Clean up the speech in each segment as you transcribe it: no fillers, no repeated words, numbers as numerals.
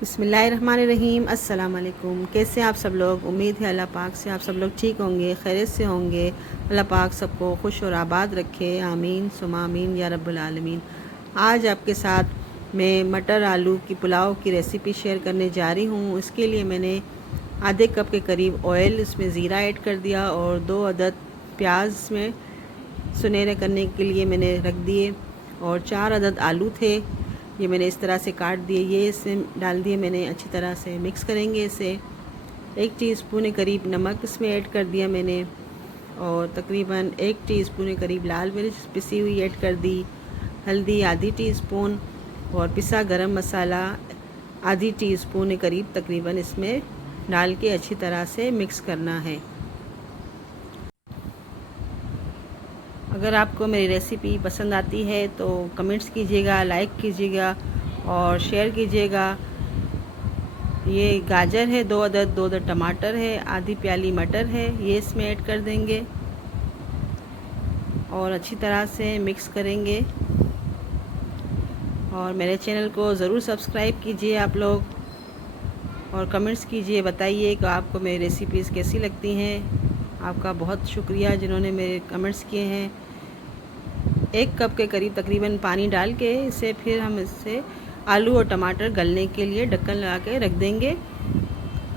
बिस्मिल्लाहिर्रहमानिर्रहीम। अस्सलाम वालेकुम। कैसे आप सब लोग? उम्मीद है अल्लाह पाक से आप सब लोग ठीक होंगे, खैरियत से होंगे। अल्लाह पाक सबको खुश और आबाद रखे, आमीन सुमा आमीन या रब्बुल आलमीन। आज आपके साथ मैं मटर आलू की पुलाव की रेसिपी शेयर करने जा रही हूँ। इसके लिए मैंने आधे कप के करीब ऑयल, इसमें ज़ीरा ऐड कर दिया और 2 अदद प्याज में सुनहरे करने के लिए मैंने रख दिए और 4 अदद आलू थे, ये मैंने इस तरह से काट दिए, ये इसमें डाल दिए मैंने। अच्छी तरह से मिक्स करेंगे इसे। 1 टीस्पून के करीब नमक इसमें ऐड कर दिया मैंने और तकरीबन 1 टीस्पून के करीब लाल मिर्च पिसी हुई ऐड कर दी। हल्दी आधी टीस्पून और पिसा गरम मसाला आधी टीस्पून के करीब तकरीबन इसमें डाल के अच्छी तरह से मिक्स करना है। अगर आपको मेरी रेसिपी पसंद आती है तो कमेंट्स कीजिएगा, लाइक कीजिएगा और शेयर कीजिएगा। ये गाजर है 2 अदद, 2 अदद टमाटर है, आधी प्याली मटर है, ये इसमें ऐड कर देंगे और अच्छी तरह से मिक्स करेंगे। और मेरे चैनल को ज़रूर सब्सक्राइब कीजिए आप लोग और कमेंट्स कीजिए, बताइए कि आपको मेरी रेसिपीज़ कैसी लगती हैं। आपका बहुत शुक्रिया जिन्होंने मेरे कमेंट्स किए हैं। 1 कप के करीब तकरीबन पानी डाल के इसे फिर हम इससे आलू और टमाटर गलने के लिए ढक्कन लगा के रख देंगे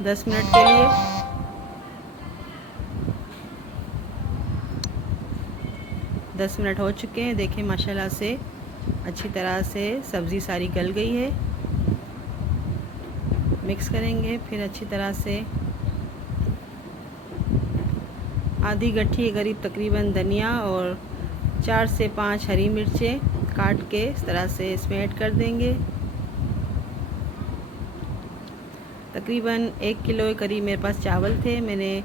10 मिनट के लिए। दस मिनट हो चुके हैं, देखें माशाल्लाह से अच्छी तरह से सब्ज़ी सारी गल गई है। मिक्स करेंगे फिर अच्छी तरह से। आधी गट्ठी के करीब तकरीबन धनिया और 4 से 5 हरी मिर्चें काट के इस तरह से इसमें ऐड कर देंगे। तकरीबन 1 किलो के करीब मेरे पास चावल थे, मैंने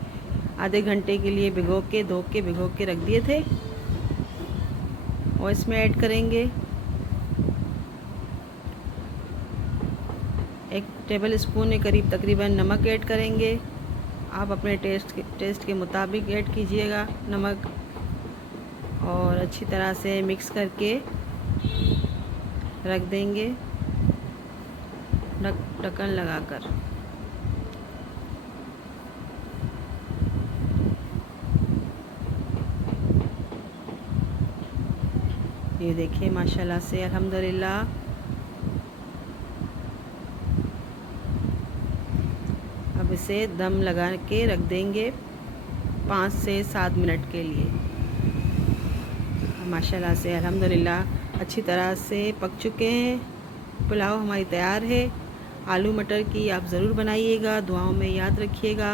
आधे घंटे के लिए भिगो के रख दिए थे और इसमें ऐड करेंगे 1 टेबल स्पून के करीब तकरीबन नमक ऐड करेंगे। आप अपने टेस्ट के मुताबिक ऐड कीजिएगा नमक और अच्छी तरह से मिक्स करके रख देंगे ढक्कन लगाकर। ये देखिए माशाल्लाह से अल्हम्दुलिल्लाह अब इसे दम लगा के रख देंगे 5 से 7 मिनट के लिए। माशाल्लाह से अल्हम्दुलिल्लाह अच्छी तरह से पक चुके हैं। पुलाव हमारी तैयार है। आलू मटर की आप ज़रूर बनाइएगा, दुआओं में याद रखिएगा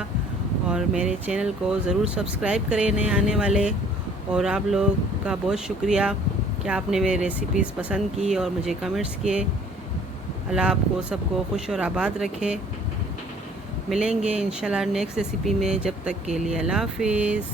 और मेरे चैनल को ज़रूर सब्सक्राइब करें नए आने वाले। और आप लोग का बहुत शुक्रिया कि आपने मेरी रेसिपीज़ पसंद की और मुझे कमेंट्स किए। अल्लाह आपको सबको खुश और आबाद रखे। मिलेंगे इंशाल्लाह नेक्स्ट रेसिपी में, जब तक के लिए अल्लाह हाफिज़।